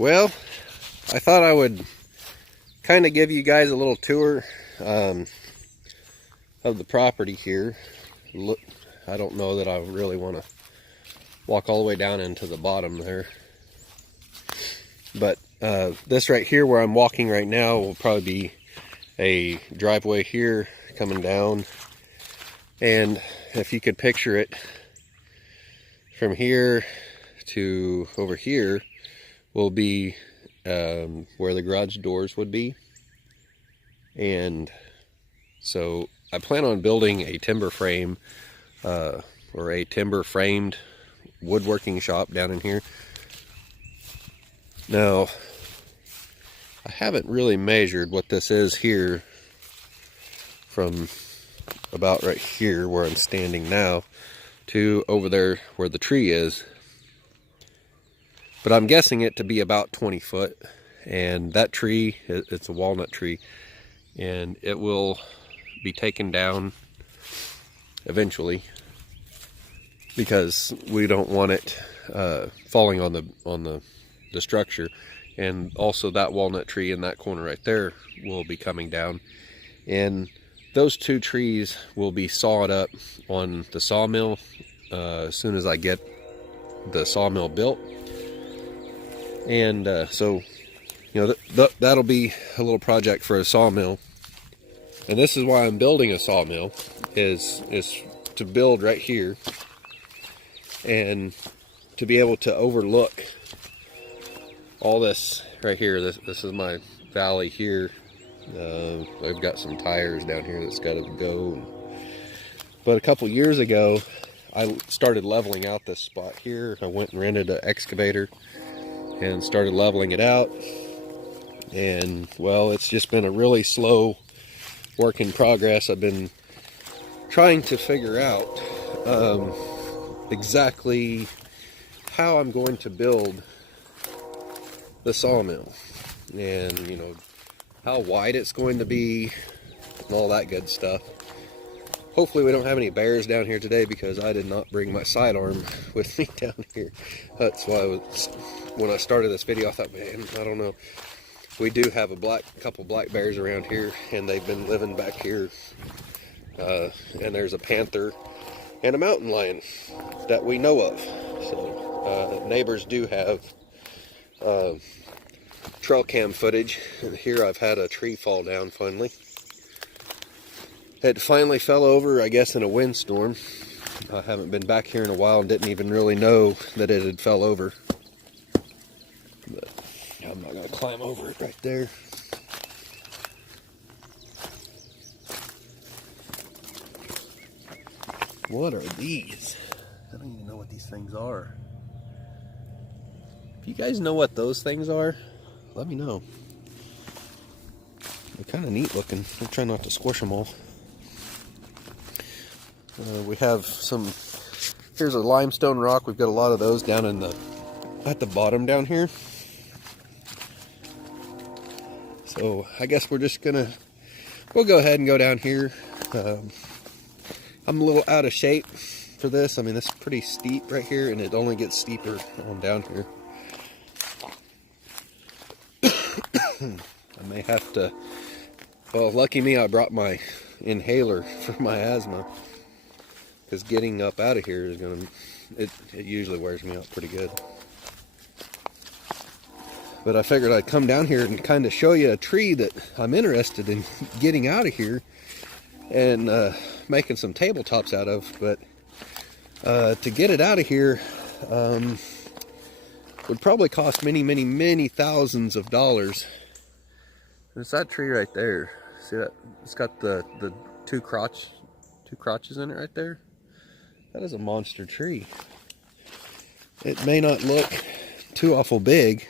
Well, I thought I would kind of give you guys a little tour of the property here. Look, I don't know that I really want to walk all the way down into the bottom there. But this right here where I'm walking right now will probably be a driveway here coming down. And if you could picture it, from here to over here will be where the garage doors would be. And so I plan on building a timber frame or a timber framed woodworking shop down in here. Now, I haven't really measured what this is here from about right here where I'm standing now to over there where the tree is. But I'm guessing it to be about 20 foot. And that tree, it's a walnut tree, and it will be taken down eventually because we don't want it falling on the structure. And also that walnut tree in that corner right there will be coming down, and those two trees will be sawed up on the sawmill as soon as I get the sawmill built. And so, you know, that'll be a little project for a sawmill. And this is why I'm building a sawmill, is to build right here and to be able to overlook all this right here. This is my valley here. I've got some tires down here that's got to go. But a couple years ago, I started leveling out this spot here. I went and rented an excavator and started leveling it out. And well, it's just been a really slow work in progress. I've been trying to figure out exactly how I'm going to build the sawmill, and you know, how wide it's going to be and all that good stuff. Hopefully we don't have any bears down here today, because I did not bring my sidearm with me down here. That's why when I started this video I thought, man, I don't know. We do have a couple black bears around here, and they've been living back here. And there's a panther and a mountain lion that we know of. So neighbors do have trail cam footage. And here I've had a tree fall down finally. It finally fell over, I guess, in a windstorm. I haven't been back here in a while and didn't even really know that it had fell over. But I'm not going to climb over it right there. What are these? I don't even know what these things are. If you guys know what those things are, let me know. They're kind of neat looking. I'm trying not to squish them all. We have some, here's a limestone rock. We've got a lot of those down at the bottom down here. So I guess we're just we'll go ahead and go down here. I'm a little out of shape for this. I mean, this is pretty steep right here, and it only gets steeper on down here. I may have to, well, lucky me, I brought my inhaler for my asthma, because getting up out of here is it usually wears me out pretty good. But I figured I'd come down here and kind of show you a tree that I'm interested in getting out of here and making some tabletops out of. But to get it out of here would probably cost many thousands of dollars. There's that tree right there. See that? It's got the two crotches in it right there. That is a monster tree. It may not look too awful big,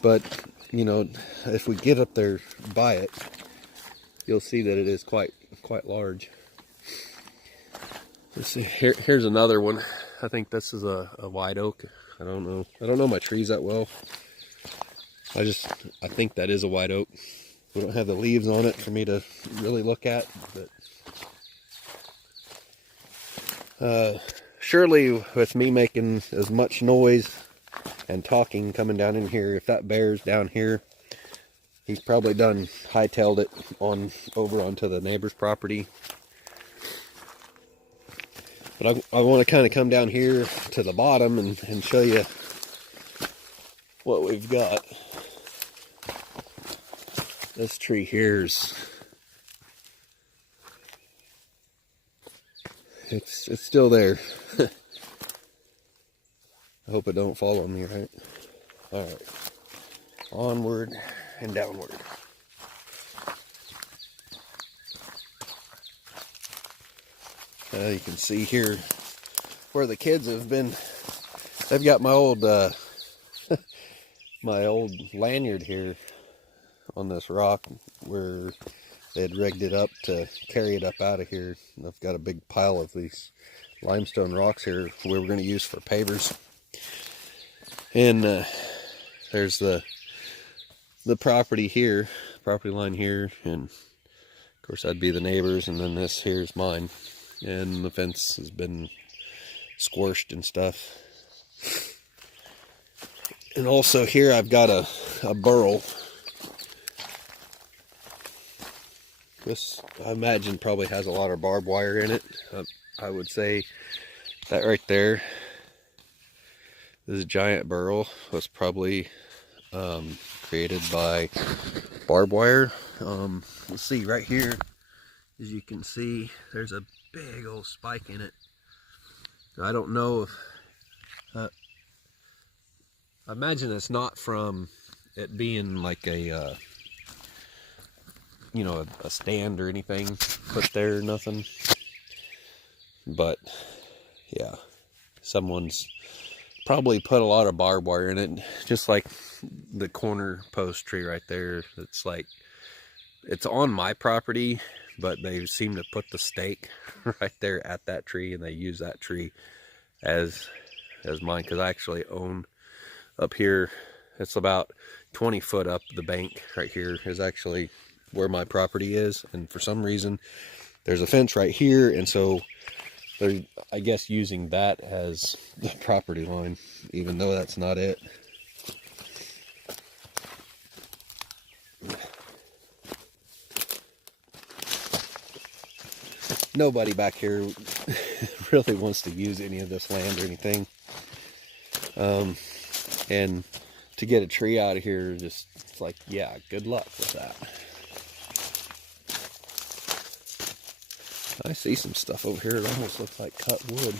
but you know, if we get up there by it, you'll see that it is quite large. Let's see. Here's another one. I think this is a white oak. I don't know my trees that well. I think that is a white oak. We don't have the leaves on it for me to really look at, but surely with me making as much noise and talking coming down in here. If that bear's down here, he's probably done hightailed it on over onto the neighbor's property. But I want to kind of come down here to the bottom and show you what we've got. This tree here's it's still there. I hope it don't fall on me, right? All right, onward and downward. You can see here where the kids have been. They've got my old my old lanyard here on this rock where they had rigged it up to carry it up out of here. And I've got a big pile of these limestone rocks here we were going to use for pavers. And there's the property here, property line here, and of course that'd be the neighbors, and then this here's mine. And the fence has been squashed and stuff. And also here I've got a burl. This, I imagine, probably has a lot of barbed wire in it. I would say that right there, this giant burl was probably created by barbed wire. Let's see, right here, as you can see, there's a big old spike in it. I don't know if I imagine it's not from it being like a you know, a stand or anything put there or nothing, but yeah, someone's probably put a lot of barbed wire in it, just like the corner post tree right there. It's like, it's on my property, but they seem to put the stake right there at that tree, and they use that tree as mine, because I actually own up here. It's about 20 foot up the bank right here is actually where my property is, and for some reason there's a fence right here, and so they're, I guess, using that as the property line, even though that's not it. Nobody back here really wants to use any of this land or anything. And to get a tree out of here, just, it's like, yeah, good luck with that. I see some stuff over here. It almost looks like cut wood.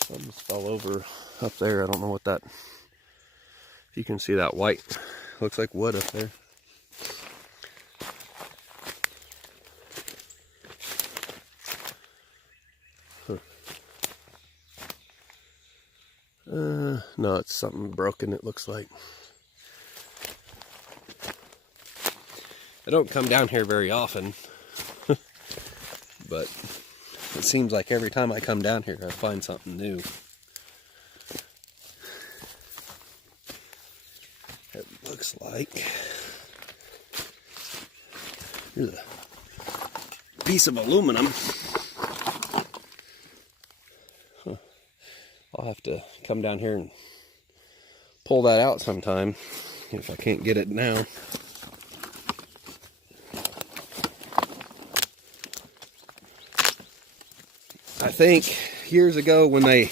Something just fell over up there. I don't know what that, if you can see that white, looks like wood up there. No, it's something broken, it looks like. I don't come down here very often, but it seems like every time I come down here I find something new. It looks like here's a piece of aluminum. I'll have to come down here and pull that out sometime if I can't get it now. I think years ago when they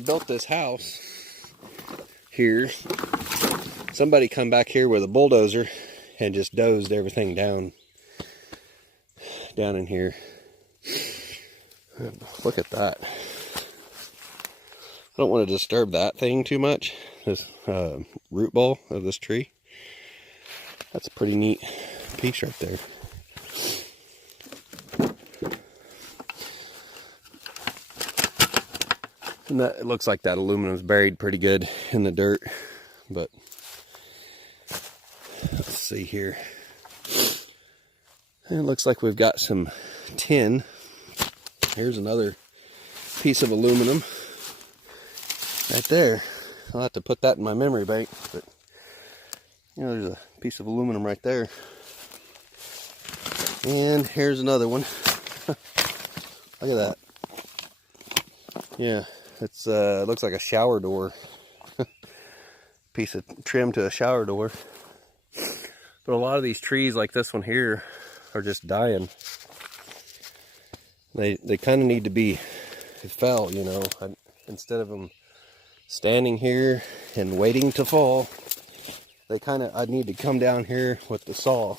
built this house here, somebody come back here with a bulldozer and just dozed everything down in here. Look at that. I don't want to disturb that thing too much, this root ball of this tree. That's a pretty neat piece right there. And that, it looks like that aluminum is buried pretty good in the dirt, but let's see here. It looks like we've got some tin. Here's another piece of aluminum right there. I'll have to put that in my memory bank, but you know, there's a piece of aluminum right there. And here's another one. Look at that. Yeah, It's looks like a shower door. Piece of trim to a shower door. But a lot of these trees like this one here are just dying. They kind of need to be fell, you know. Instead of them standing here and waiting to fall, I need to come down here with the saw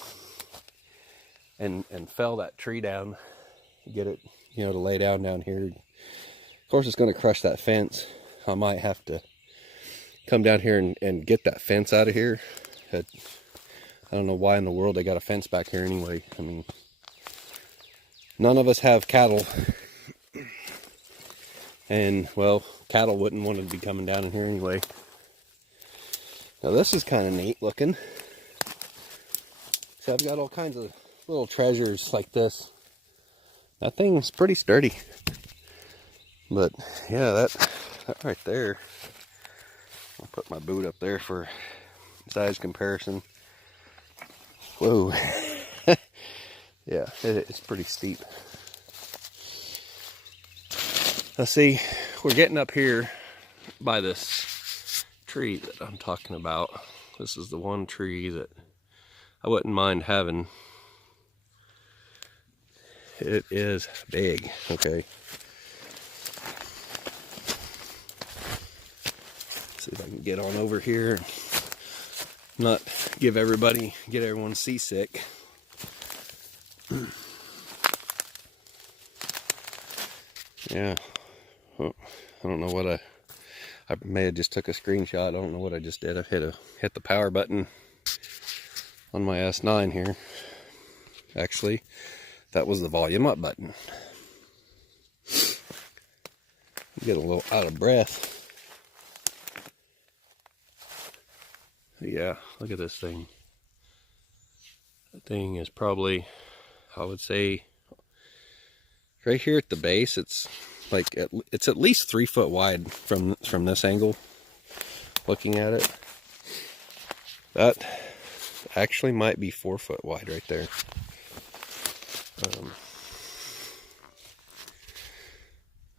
and fell that tree down, get it, you know, to lay down here. Of course, it's going to crush that fence. I might have to come down here and get that fence out of here. I don't know why in the world they got a fence back here anyway. I mean, none of us have cattle. And, well, cattle wouldn't want to be coming down in here anyway. Now this is kind of neat looking. See, I've got all kinds of little treasures like this. That thing's pretty sturdy. But, yeah, that right there. I'll put my boot up there for size comparison. Whoa. Yeah, it's pretty steep. Let's see, we're getting up here by this tree that I'm talking about. This is the one tree that I wouldn't mind having. It is big, okay. See if I can get on over here and not get everyone seasick. Yeah, well, I don't know what I may have just took a screenshot. I don't know what I just did. I hit the power button on my S9 here. Actually, that was the volume up button. Get a little out of breath. Yeah, look at this thing. That thing is probably, I would say, right here at the base, it's like it's at least 3 foot wide from this angle. Looking at it, that actually might be 4 foot wide right there. I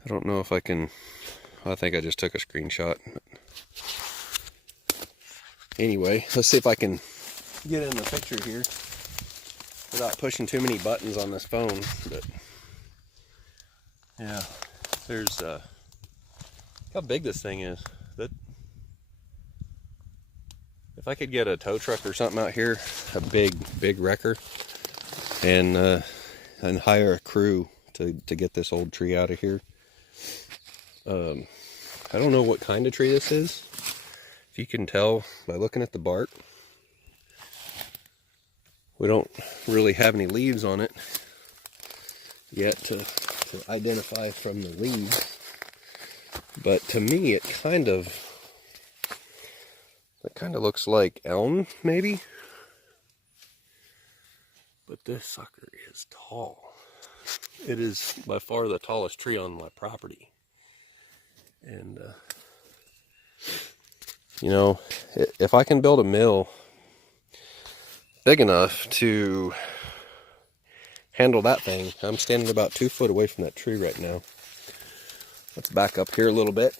don't know if I can. I think I just took a screenshot. Anyway, let's see if I can get in the picture here without pushing too many buttons on this phone. But yeah, there's how big this thing is. That if I could get a tow truck or something out here, a big wrecker, and hire a crew to get this old tree out of here. I don't know what kind of tree this is. If you can tell by looking at the bark, we don't really have any leaves on it yet to identify from the leaves. But to me, it kind of looks like elm, maybe. But this sucker is tall. It is by far the tallest tree on my property. And you know, if I can build a mill big enough to handle that thing, I'm standing about 2 foot away from that tree right now. Let's back up here a little bit.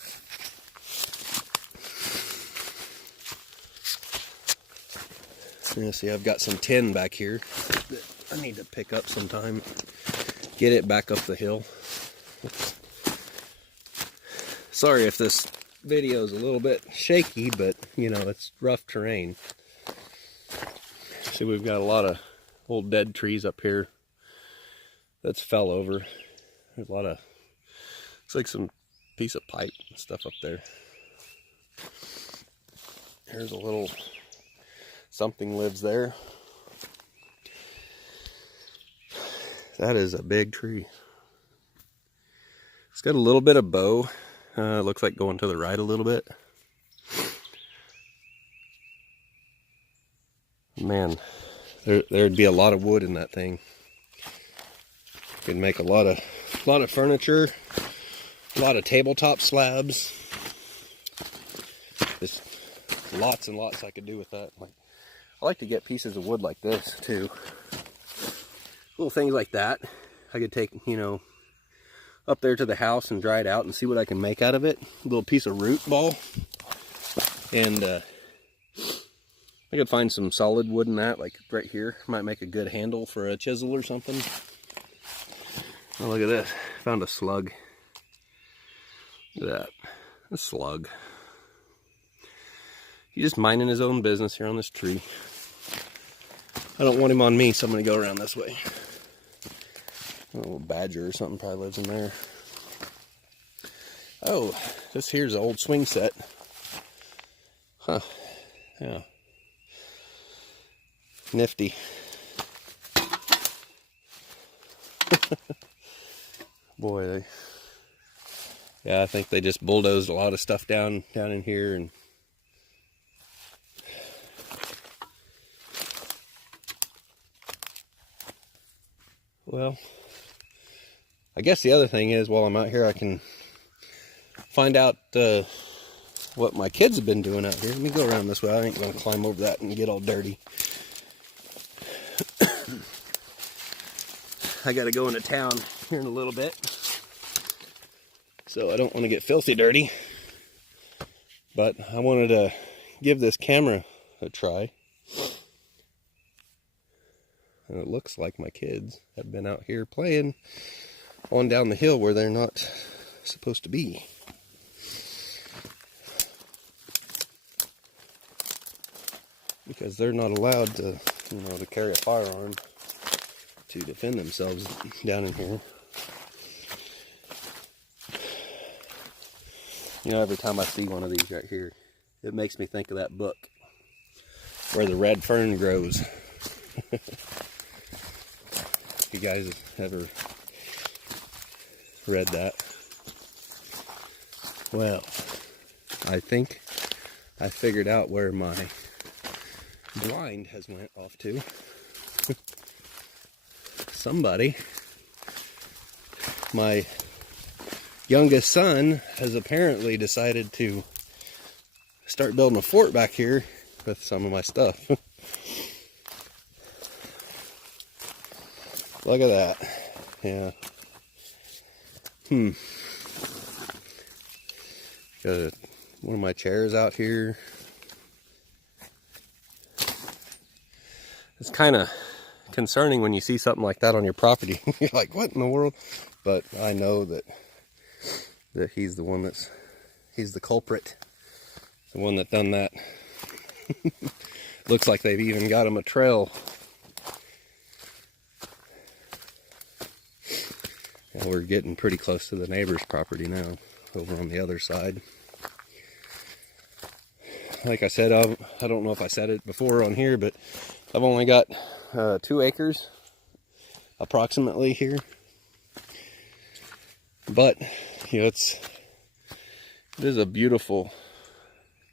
You see, I've got some tin back here that I need to pick up sometime. Get it back up the hill. Sorry if this video is a little bit shaky, but you know, it's rough terrain. See, we've got a lot of old dead trees up here that's fell over. There's a lot of, looks like some piece of pipe and stuff up there. Here's a little something lives there. That is a big tree. It's got a little bit of bow. Looks like going to the right a little bit. Man, there'd be a lot of wood in that thing. Could make a lot of furniture, a lot of tabletop slabs. Just lots and lots I could do with that. Like, I like to get pieces of wood like this too. Little things like that. I could take, you know, up there to the house and dry it out and see what I can make out of it. A little piece of root ball. And I could find some solid wood in that, like right here. Might make a good handle for a chisel or something. Oh, look at this. Found a slug. Look at that. A slug. He's just minding his own business here on this tree. I don't want him on me, so I'm going to go around this way. A little badger or something probably lives in there. Oh, this here's an old swing set. Huh. Yeah. Nifty. Boy, yeah, I think they just bulldozed a lot of stuff down in here, and well, I guess the other thing is, while I'm out here, I can find out what my kids have been doing out here. Let me go around this way. I ain't gonna climb over that and get all dirty. I gotta go into town here in a little bit, so I don't want to get filthy dirty. But I wanted to give this camera a try. And it looks like my kids have been out here playing on down the hill where they're not supposed to be. Because they're not allowed to, you know, to carry a firearm to defend themselves down in here. You know, every time I see one of these right here, it makes me think of that book where the red fern grows. If you guys have ever read that. Well, I think I figured out where my blind has went off to. Somebody, my youngest son, has apparently decided to start building a fort back here with some of my stuff. Look at that. Yeah. Got one of my chairs out here. It's kind of concerning when you see something like that on your property. You're like, what in the world? But I know that he's the one he's the culprit, the one that done that. Looks like they've even got him a trail. And we're getting pretty close to the neighbor's property now, over on the other side. Like I said, I don't know if I said it before on here, but I've only got 2 acres approximately here. But, you know, it is a beautiful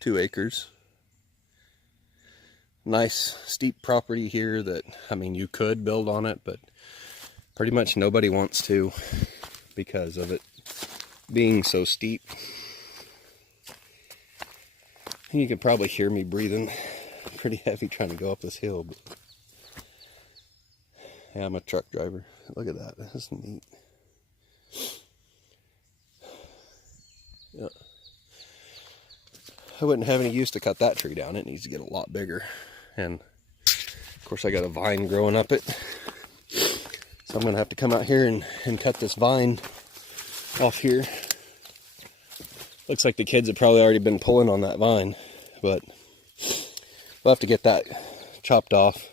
2 acres. Nice steep property here that, I mean, you could build on it, but pretty much nobody wants to because of it being so steep. You can probably hear me breathing pretty heavy trying to go up this hill. But yeah, I'm a truck driver. Look at that. That's neat. Yeah. I wouldn't have any use to cut that tree down. It needs to get a lot bigger. And of course I got a vine growing up it. So I'm going to have to come out here and cut this vine off here. Looks like the kids have probably already been pulling on that vine, but we'll have to get that chopped off,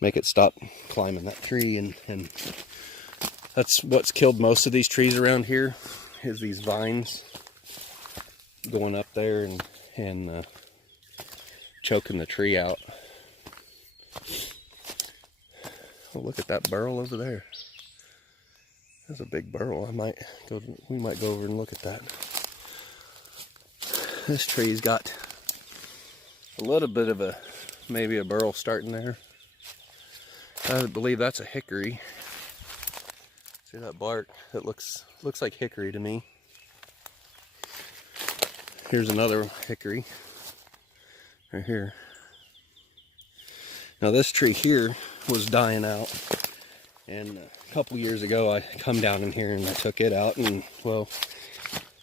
make it stop climbing that tree, and that's what's killed most of these trees around here, is these vines going up there and choking the tree out. Oh, look at that burl over there. That's a big burl. We might go over and look at that. This tree's got a little bit of maybe a burl starting there. I believe that's a hickory. See that bark? It looks like hickory to me. Here's another hickory right here. Now this tree here was dying out, And a couple years ago, I come down in here and I took it out, and well,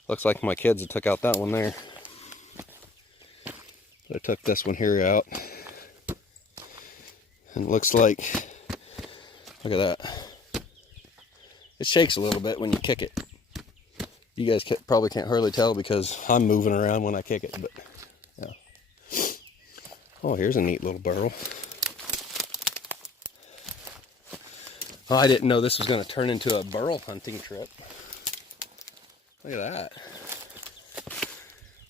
looks like my kids had took out that one there. But I took this one here out, and it looks like, look at that. It shakes a little bit when you kick it. You guys probably can't hardly tell because I'm moving around when I kick it, but yeah. Oh, here's a neat little burrow. Oh, I didn't know this was going to turn into a burrow hunting trip. Look at that.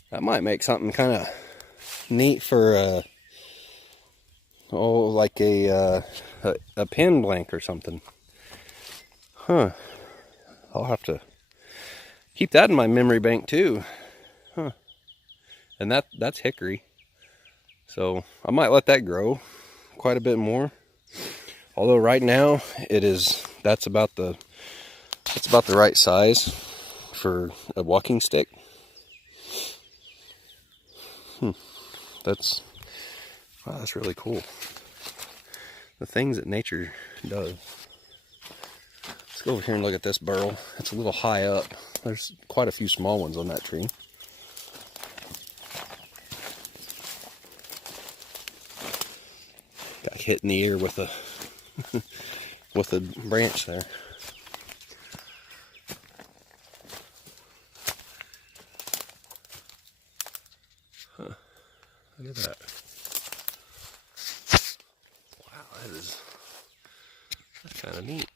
That might make something kind of neat for, like a pin blank or something. Huh. I'll have to keep that in my memory bank too. Huh. And that's hickory. So I might let that grow quite a bit more. Although right now that's about the right size for a walking stick. That's really cool. The things that nature does. Let's go over here and look at this burl. It's a little high up. There's quite a few small ones on that tree. Got hit in the ear with a with a branch there. Huh. Look at that. Wow, that's kind of neat.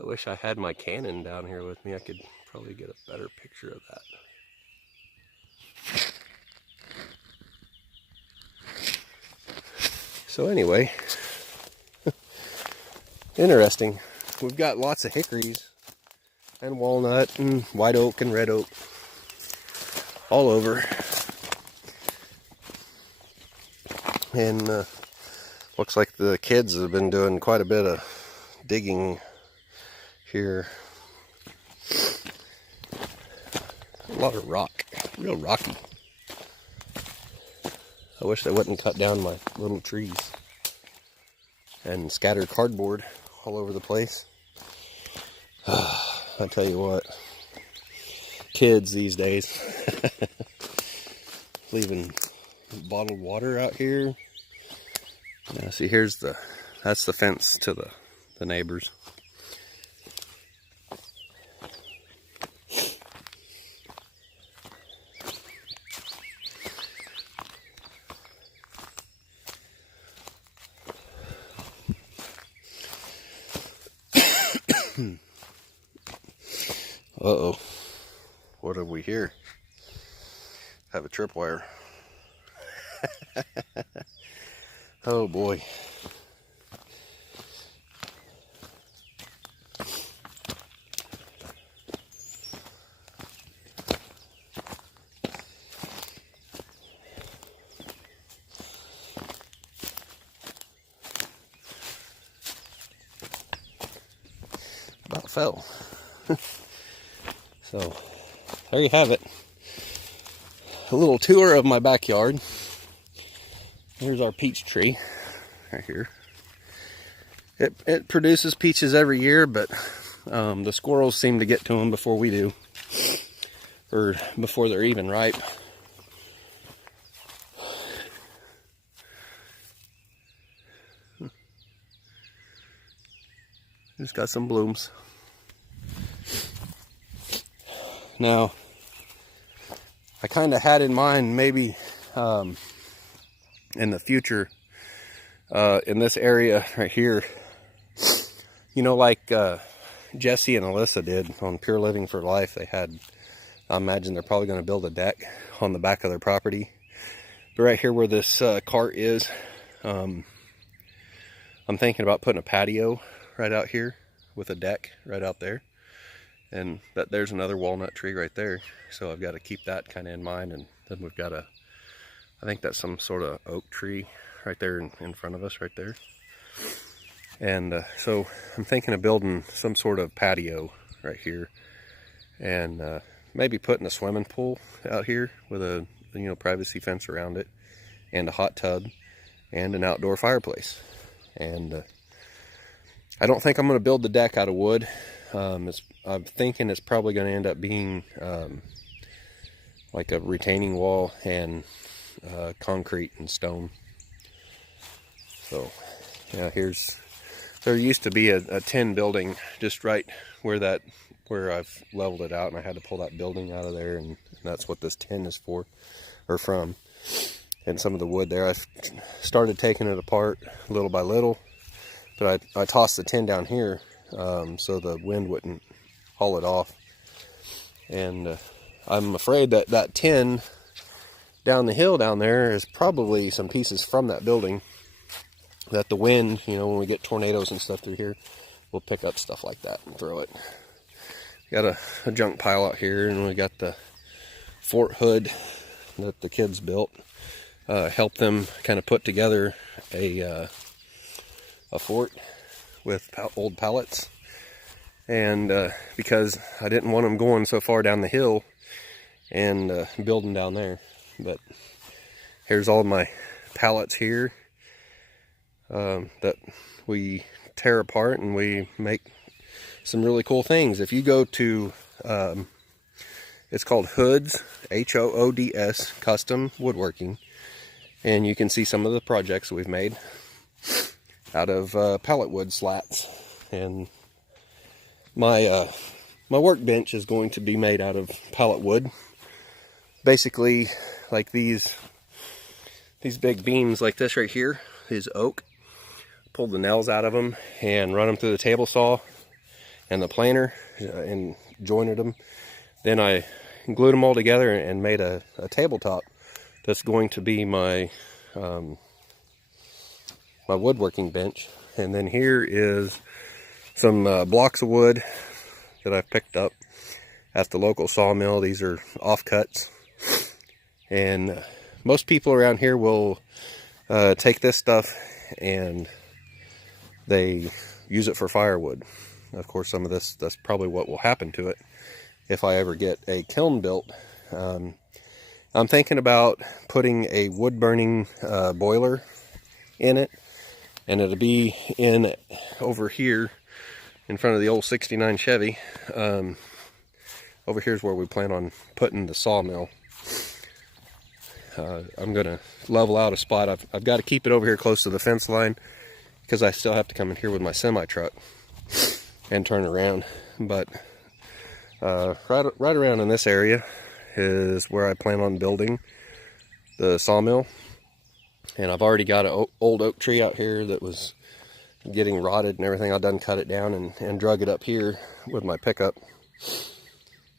I wish I had my Canon down here with me. I could probably get a better picture of that. So anyway, interesting. We've got lots of hickories and walnut and white oak and red oak all over. And looks like the kids have been doing quite a bit of digging here. A lot of rock, real rocky. I wish they wouldn't cut down my little trees and scatter cardboard all over the place. I tell you what, kids these days leaving bottled water out here. Yeah, see, that's the fence to the neighbors. Uh-oh. What have we here? Have a tripwire. Oh boy. About fell. So, there you have it. A little tour of my backyard. Here's our peach tree right here. It produces peaches every year, but the squirrels seem to get to them before we do, or before they're even ripe. Just got some blooms. Now, I kind of had in mind maybe in the future, in this area right here, you know, like Jesse and Alyssa did on Pure Living for Life. They had, I imagine they're probably going to build a deck on the back of their property. But right here where this cart is, I'm thinking about putting a patio right out here with a deck right out there. And there's another walnut tree right there. So I've got to keep that kind of in mind. And then we've got I think that's some sort of oak tree right there in front of us right there. And so I'm thinking of building some sort of patio right here. And maybe putting a swimming pool out here with a, you know, privacy fence around it. And a hot tub. And an outdoor fireplace. And I don't think I'm going to build the deck out of wood. I'm thinking it's probably going to end up being like a retaining wall and concrete and stone. So yeah, there used to be a tin building just right where I've leveled it out, and I had to pull that building out of there, and that's what this tin is for, or from. And some of the wood there, I've started taking it apart little by little, but I tossed the tin down here so the wind wouldn't haul it off. And I'm afraid that tin down the hill down there is probably some pieces from that building that the wind, when we get tornadoes and stuff through here, will pick up stuff like that and throw it. Got a junk pile out here, and we got the fort hood that the kids built. Helped them kind of put together a fort with old pallets, and because I didn't want them going so far down the hill and building down there. But here's all my pallets here that we tear apart, and we make some really cool things. If you go to it's called Hoods, Hoods Custom Woodworking, and you can see some of the projects we've made out of pallet wood slats. And my workbench is going to be made out of pallet wood. Basically, like these big beams like this right here is oak. Pulled the nails out of them and run them through the table saw and the planer and jointed them. Then I glued them all together and made a tabletop that's going to be my my woodworking bench. And then here is some blocks of wood that I've picked up at the local sawmill. These are offcuts, and most people around here will take this stuff and they use it for firewood. Of course, some of that's probably what will happen to it if I ever get a kiln built. I'm thinking about putting a wood burning boiler in it, and it'll be in over here in front of the old 69 Chevy. Over here is where we plan on putting the sawmill. I'm gonna level out a spot. I've got to keep it over here close to the fence line because I still have to come in here with my semi truck and turn around. But right around in this area is where I plan on building the sawmill. And I've already got an old oak tree out here that was getting rotted and everything. I done cut it down and drug it up here with my pickup.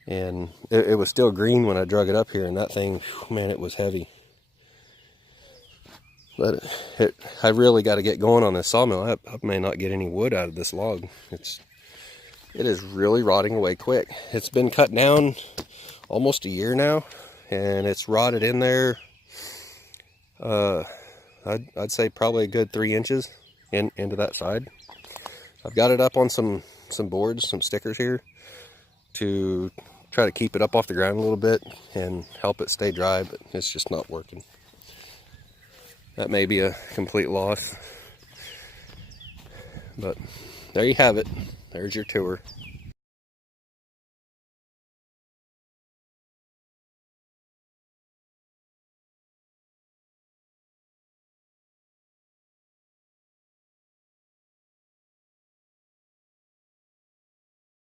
And it was still green when I drug it up here, and that thing, man, it was heavy. But I really got to get going on this sawmill. I may not get any wood out of this log. It is really rotting away quick. It's been cut down almost a year now, and it's rotted in there. I'd say probably a good 3 inches into that side. I've got it up on some boards, some stickers here, to try to keep it up off the ground a little bit and help it stay dry, but it's just not working. That may be a complete loss, but there you have it. There's your tour.